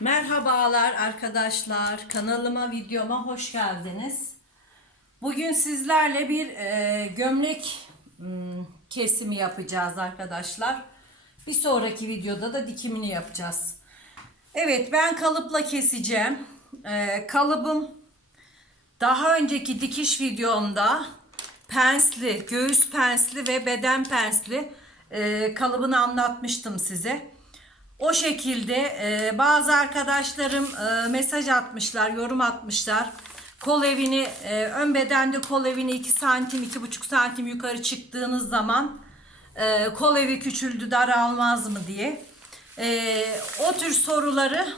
Merhabalar arkadaşlar. Kanalıma, videoma hoş geldiniz. Bugün sizlerle bir e, gömlek hmm, kesimi yapacağız arkadaşlar. Bir sonraki videoda da dikimini yapacağız. Evet ben kalıpla keseceğim. E, kalıbım daha önceki dikiş videomda pensli, göğüs pensli ve beden pensli e, kalıbını anlatmıştım size. O şekilde e, bazı arkadaşlarım e, mesaj atmışlar, yorum atmışlar. Kol evini, e, ön bedende kol evini 2 santim, 2,5 santim yukarı çıktığınız zaman e, kol evi küçüldü, daralmaz mı diye. E, o tür soruları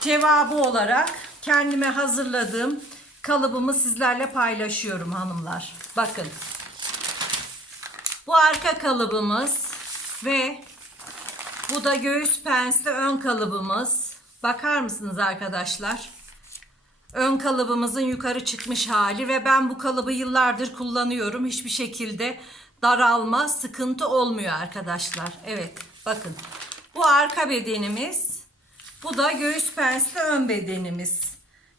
cevabı olarak kendime hazırladığım kalıbımı sizlerle paylaşıyorum hanımlar. Bakın. Bu arka kalıbımız ve bu da göğüs pensli ön kalıbımız. Bakar mısınız arkadaşlar? Ön kalıbımızın yukarı çıkmış hali ve ben bu kalıbı yıllardır kullanıyorum. Hiçbir şekilde daralma, sıkıntı olmuyor arkadaşlar. Evet, bakın. Bu arka bedenimiz. Bu da göğüs pensli ön bedenimiz.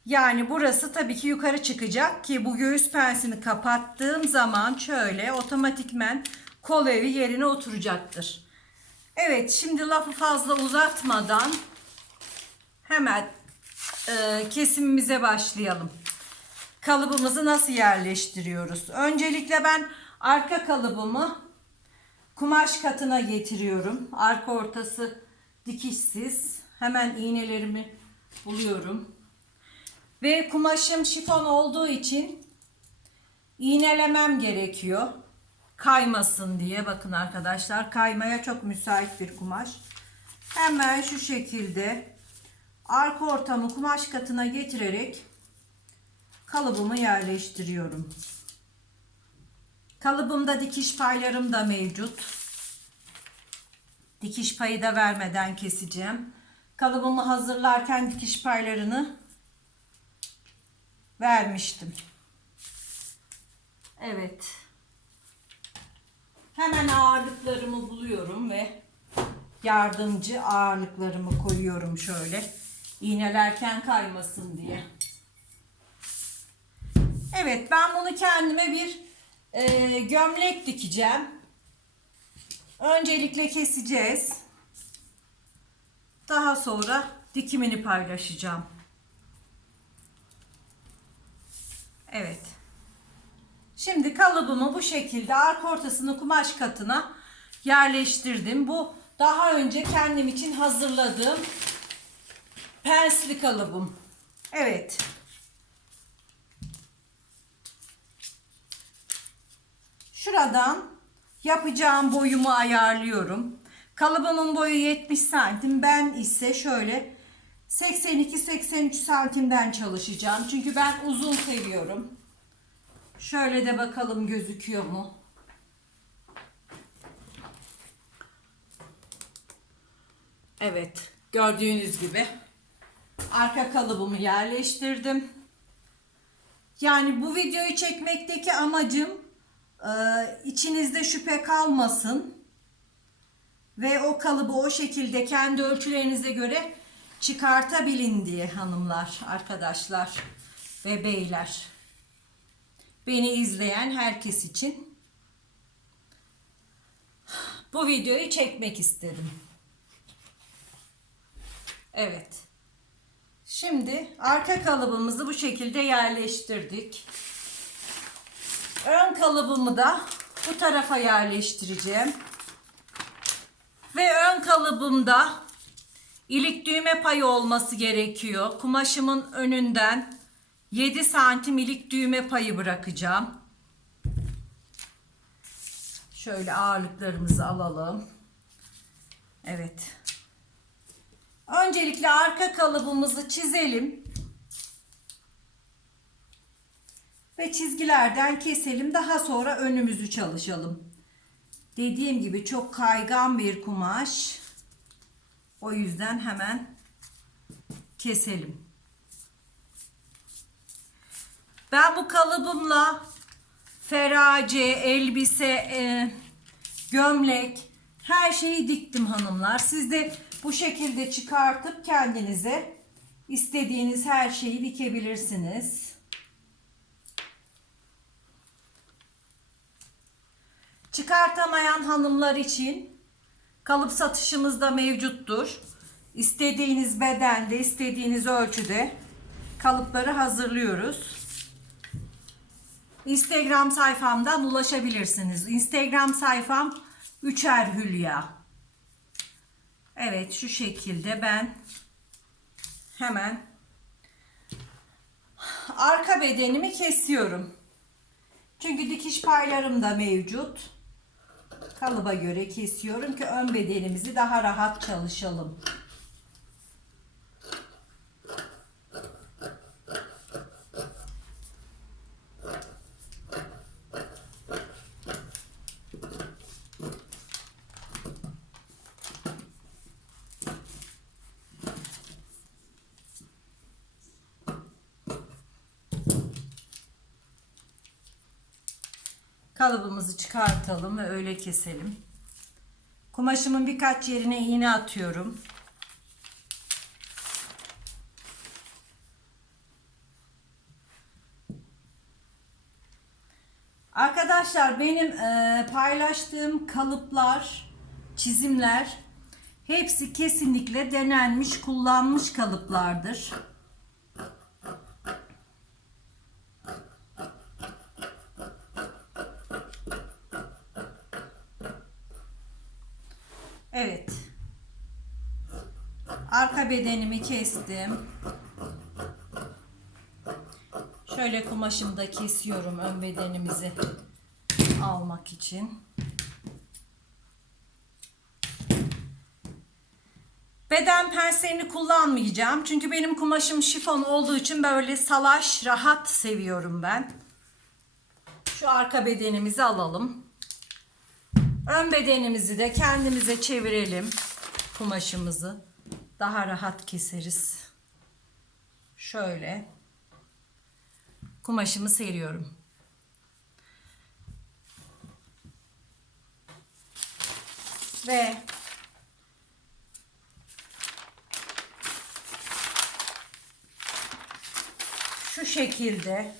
Yani burası tabii ki yukarı çıkacak ki bu göğüs pensini kapattığım zaman şöyle otomatikmen kol evi yerine oturacaktır. Evet şimdi lafı fazla uzatmadan hemen e, kesimimize başlayalım. Kalıbımızı nasıl yerleştiriyoruz? Öncelikle ben arka kalıbımı kumaş katına getiriyorum. Arka ortası dikişsiz. Hemen iğnelerimi buluyorum. Ve kumaşım şifon olduğu için iğnelemem gerekiyor kaymasın diye. Bakın arkadaşlar kaymaya çok müsait bir kumaş. Hemen şu şekilde arka ortamı kumaş katına getirerek kalıbımı yerleştiriyorum. Kalıbımda dikiş paylarım da mevcut. Dikiş payı da vermeden keseceğim. Kalıbımı hazırlarken dikiş paylarını vermiştim. Evet Hemen ağırlıklarımı buluyorum ve yardımcı ağırlıklarımı koyuyorum şöyle. İğnelerken kaymasın diye. Evet ben bunu kendime bir e, gömlek dikeceğim. Öncelikle keseceğiz. Daha sonra dikimini paylaşacağım. Evet. Şimdi kalıbımı bu şekilde arka ortasını kumaş katına yerleştirdim. Bu daha önce kendim için hazırladığım pensli kalıbım. Evet. Şuradan yapacağım boyumu ayarlıyorum. Kalıbımın boyu 70 santim. Ben ise şöyle 82-83 santimden çalışacağım. Çünkü ben uzun seviyorum. Şöyle de bakalım gözüküyor mu? Evet, gördüğünüz gibi arka kalıbımı yerleştirdim. Yani bu videoyu çekmekteki amacım e, içinizde şüphe kalmasın ve o kalıbı o şekilde kendi ölçülerinize göre çıkartabilin diye hanımlar, arkadaşlar ve beyler. Beni izleyen herkes için bu videoyu çekmek istedim. Evet. Şimdi arka kalıbımızı bu şekilde yerleştirdik. Ön kalıbımı da bu tarafa yerleştireceğim. Ve ön kalıbımda ilik düğme payı olması gerekiyor. Kumaşımın önünden 7 santim ilik düğme payı bırakacağım. Şöyle ağırlıklarımızı alalım. Evet. Öncelikle arka kalıbımızı çizelim. Ve çizgilerden keselim. Daha sonra önümüzü çalışalım. Dediğim gibi çok kaygan bir kumaş. O yüzden hemen keselim. Ben bu kalıbımla ferace, elbise, e, gömlek her şeyi diktim hanımlar. Siz de Bu şekilde çıkartıp kendinize istediğiniz her şeyi dikebilirsiniz. Çıkartamayan hanımlar için kalıp satışımız da mevcuttur. İstediğiniz bedende, istediğiniz ölçüde kalıpları hazırlıyoruz. Instagram sayfamdan ulaşabilirsiniz. Instagram sayfam Üçer Hülya. Evet şu şekilde ben hemen arka bedenimi kesiyorum. Çünkü dikiş paylarım da mevcut. Kalıba göre kesiyorum ki ön bedenimizi daha rahat çalışalım. Kalıbımızı çıkartalım ve öyle keselim. Kumaşımın birkaç yerine iğne atıyorum. Arkadaşlar benim e, paylaştığım kalıplar, çizimler hepsi kesinlikle denenmiş, kullanmış kalıplardır. Evet. Arka bedenimi kestim. Şöyle kumaşımı da kesiyorum ön bedenimizi almak için. Beden penslerini kullanmayacağım. Çünkü benim kumaşım şifon olduğu için böyle salaş, rahat seviyorum ben. Şu arka bedenimizi alalım. Ön bedenimizi de kendimize çevirelim kumaşımızı. Daha rahat keseriz. Şöyle kumaşımı seriyorum. Ve şu şekilde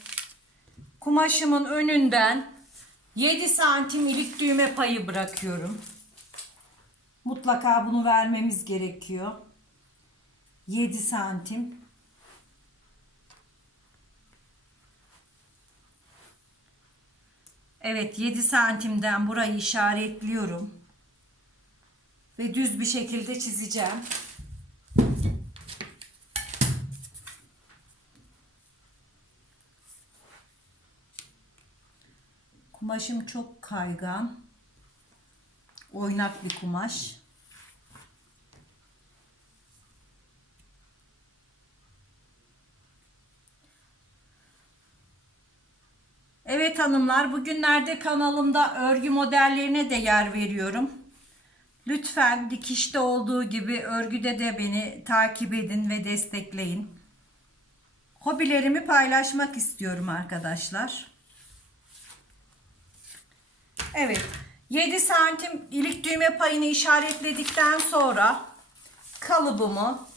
kumaşımın önünden 7 santim ilik düğme payı bırakıyorum. Mutlaka bunu vermemiz gerekiyor. 7 santim. Evet 7 santimden burayı işaretliyorum. Ve düz bir şekilde çizeceğim. Kumaşım çok kaygan. Oynak bir kumaş. Evet hanımlar bugünlerde kanalımda örgü modellerine de yer veriyorum. Lütfen dikişte olduğu gibi örgüde de beni takip edin ve destekleyin. Hobilerimi paylaşmak istiyorum arkadaşlar. Evet. 7 santim ilik düğme payını işaretledikten sonra kalıbımı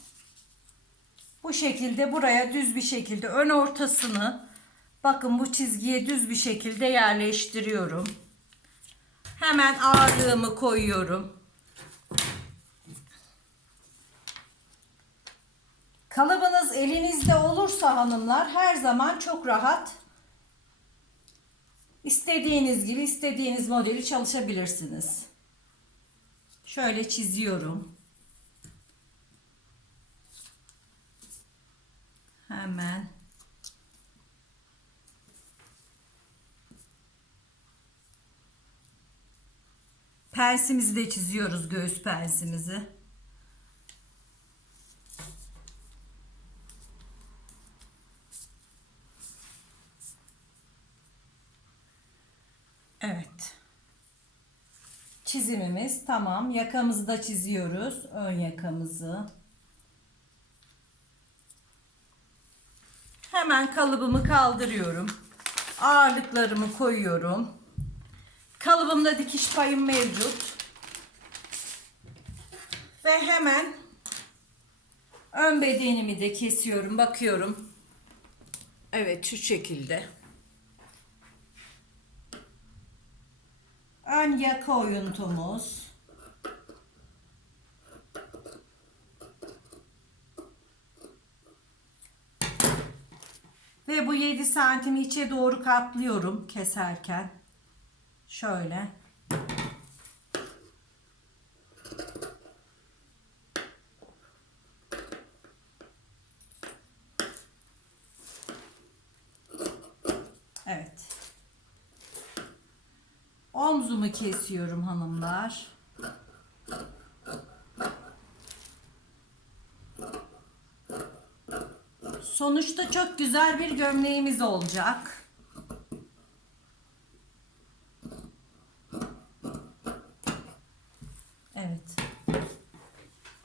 bu şekilde buraya düz bir şekilde ön ortasını bakın bu çizgiye düz bir şekilde yerleştiriyorum. Hemen ağırlığımı koyuyorum. Kalıbınız elinizde olursa hanımlar her zaman çok rahat İstediğiniz gibi istediğiniz modeli çalışabilirsiniz. Şöyle çiziyorum. Hemen. Pensimizi de çiziyoruz göğüs pensimizi. Evet. Çizimimiz tamam. Yakamızı da çiziyoruz. Ön yakamızı. Hemen kalıbımı kaldırıyorum. Ağırlıklarımı koyuyorum. Kalıbımda dikiş payım mevcut. Ve hemen ön bedenimi de kesiyorum. Bakıyorum. Evet şu şekilde. Ön yaka oyuntumuz. Ve bu 7 santimi içe doğru katlıyorum keserken. Şöyle. Evet. Omzumu kesiyorum hanımlar. Sonuçta çok güzel bir gömleğimiz olacak. Evet.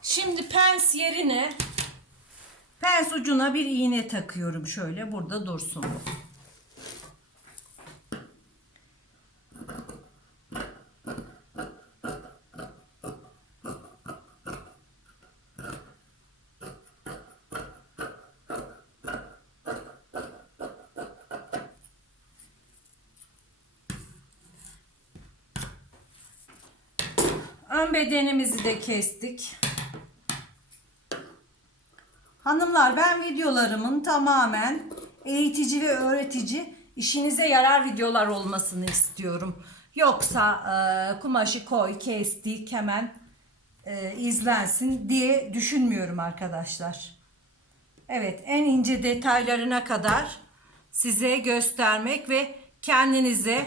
Şimdi pens yerine pens ucuna bir iğne takıyorum şöyle burada dursun. Ön bedenimizi de kestik. Hanımlar ben videolarımın tamamen eğitici ve öğretici işinize yarar videolar olmasını istiyorum. Yoksa e, kumaşı koy, kestik hemen e, izlensin diye düşünmüyorum arkadaşlar. Evet en ince detaylarına kadar size göstermek ve kendinize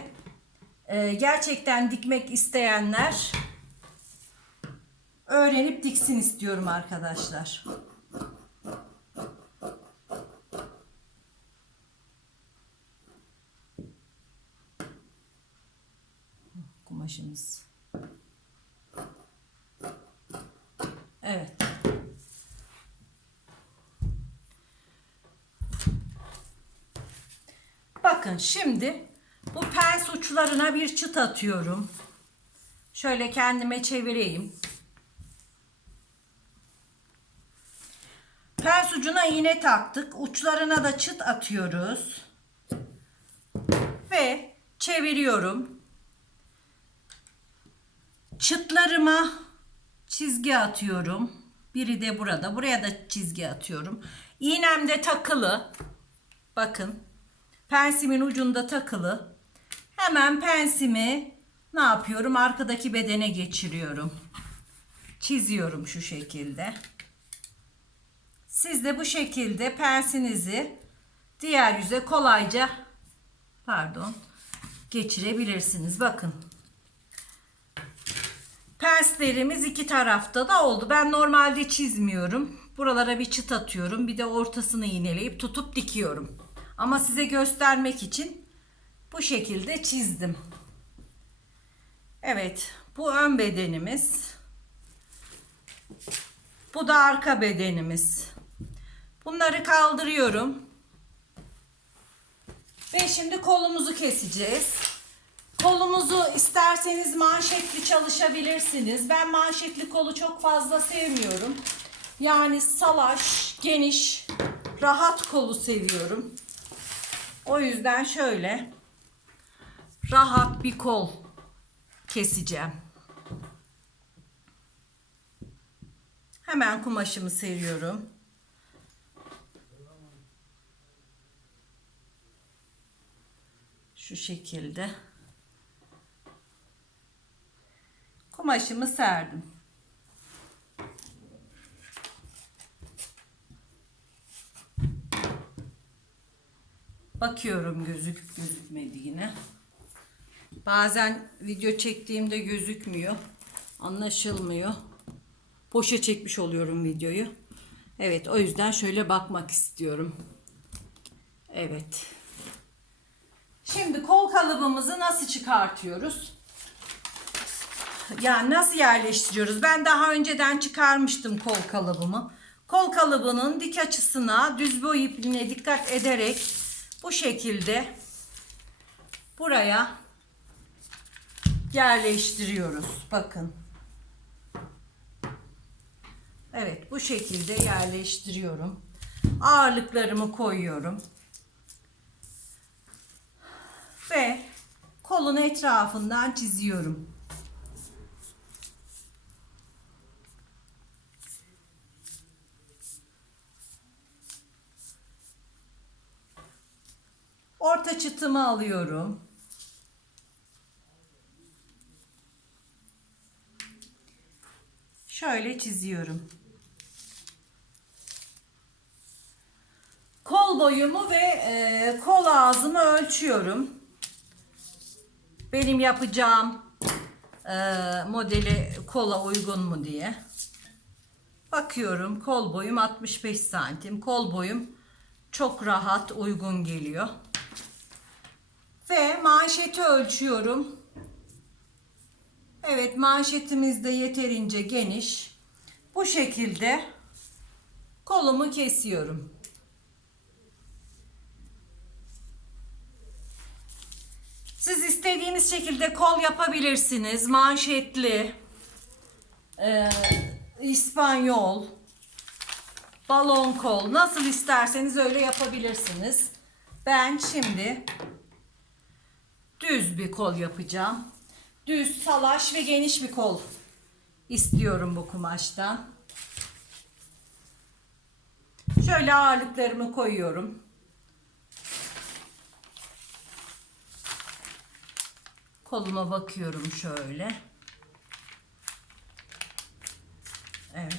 e, gerçekten dikmek isteyenler öğrenip diksin istiyorum arkadaşlar. Kumaşımız. Evet. Bakın şimdi bu pens uçlarına bir çıt atıyorum. Şöyle kendime çevireyim. Pens ucuna iğne taktık. Uçlarına da çıt atıyoruz. Ve çeviriyorum. Çıtlarıma çizgi atıyorum. Biri de burada. Buraya da çizgi atıyorum. İğnem de takılı. Bakın. Pensimin ucunda takılı. Hemen pensimi ne yapıyorum? Arkadaki bedene geçiriyorum. Çiziyorum şu şekilde. Siz de bu şekilde pensinizi diğer yüze kolayca pardon geçirebilirsiniz. Bakın. Penslerimiz iki tarafta da oldu. Ben normalde çizmiyorum. Buralara bir çıt atıyorum. Bir de ortasını iğneleyip tutup dikiyorum. Ama size göstermek için bu şekilde çizdim. Evet, bu ön bedenimiz. Bu da arka bedenimiz. Bunları kaldırıyorum. Ve şimdi kolumuzu keseceğiz. Kolumuzu isterseniz manşetli çalışabilirsiniz. Ben manşetli kolu çok fazla sevmiyorum. Yani salaş, geniş, rahat kolu seviyorum. O yüzden şöyle rahat bir kol keseceğim. Hemen kumaşımı seriyorum. Şu şekilde. Kumaşımı serdim. Bakıyorum gözüküp gözükmediğine. Bazen video çektiğimde gözükmüyor. Anlaşılmıyor. Boşa çekmiş oluyorum videoyu. Evet o yüzden şöyle bakmak istiyorum. Evet. Şimdi kol kalıbımızı nasıl çıkartıyoruz? Yani nasıl yerleştiriyoruz? Ben daha önceden çıkarmıştım kol kalıbımı. Kol kalıbının dik açısına düz boy ipine dikkat ederek bu şekilde buraya yerleştiriyoruz. Bakın. Evet bu şekilde yerleştiriyorum. Ağırlıklarımı koyuyorum. Ve kolun etrafından çiziyorum. Orta çıtımı alıyorum. Şöyle çiziyorum. Kol boyumu ve e, kol ağzımı ölçüyorum. Benim yapacağım e, modeli kola uygun mu diye. Bakıyorum kol boyum 65 santim. Kol boyum çok rahat uygun geliyor. Ve manşeti ölçüyorum. Evet manşetimiz de yeterince geniş. Bu şekilde kolumu kesiyorum. Siz istediğiniz şekilde kol yapabilirsiniz. Manşetli, e, İspanyol, balon kol nasıl isterseniz öyle yapabilirsiniz. Ben şimdi düz bir kol yapacağım. Düz, salaş ve geniş bir kol istiyorum bu kumaştan. Şöyle ağırlıklarımı koyuyorum. Koluma bakıyorum şöyle. Evet.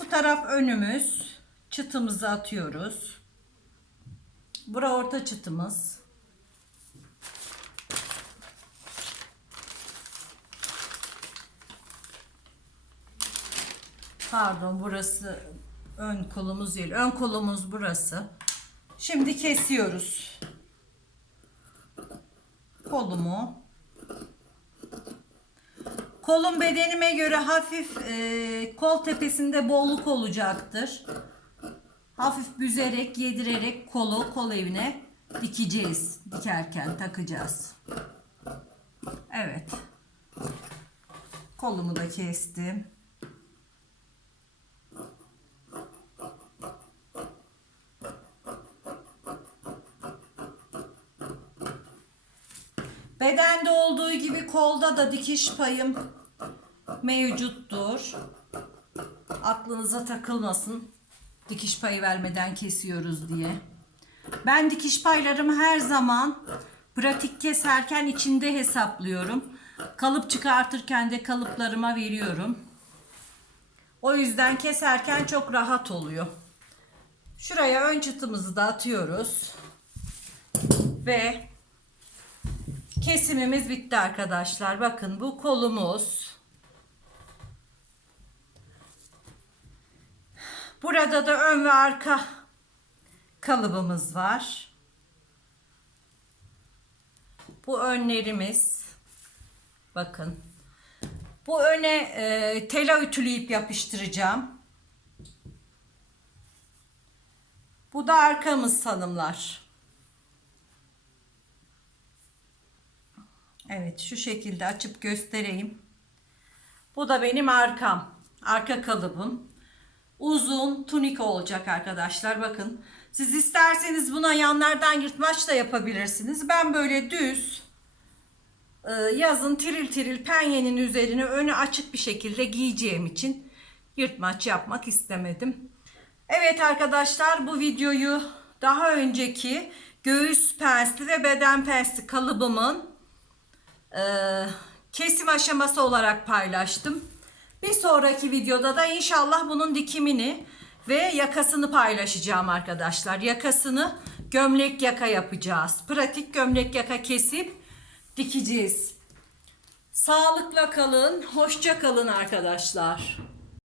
Bu taraf önümüz. Çıtımızı atıyoruz. Bura orta çıtımız. Pardon burası ön kolumuz değil. Ön kolumuz burası. Şimdi kesiyoruz. Kolumu. Kolum bedenime göre hafif e, kol tepesinde bolluk olacaktır. Hafif büzerek, yedirerek kolu kol evine dikeceğiz. Dikerken takacağız. Evet. Kolumu da kestim. Bedende olduğu gibi kolda da dikiş payım mevcuttur. Aklınıza takılmasın. Dikiş payı vermeden kesiyoruz diye. Ben dikiş paylarımı her zaman pratik keserken içinde hesaplıyorum. Kalıp çıkartırken de kalıplarıma veriyorum. O yüzden keserken çok rahat oluyor. Şuraya ön çıtımızı da atıyoruz. Ve kesimimiz bitti arkadaşlar. Bakın bu kolumuz. Burada da ön ve arka kalıbımız var. Bu önlerimiz. Bakın. Bu öne e, tela ütüleyip yapıştıracağım. Bu da arkamız hanımlar. Evet şu şekilde açıp göstereyim. Bu da benim arkam. Arka kalıbım. Uzun tunik olacak arkadaşlar. Bakın. Siz isterseniz buna yanlardan yırtmaç da yapabilirsiniz. Ben böyle düz e, yazın tiril tiril penyenin üzerine önü açık bir şekilde giyeceğim için yırtmaç yapmak istemedim. Evet arkadaşlar bu videoyu daha önceki göğüs pensli ve beden pensli kalıbımın e, kesim aşaması olarak paylaştım. Bir sonraki videoda da inşallah bunun dikimini ve yakasını paylaşacağım arkadaşlar. Yakasını gömlek yaka yapacağız. Pratik gömlek yaka kesip dikeceğiz. Sağlıkla kalın, hoşça kalın arkadaşlar.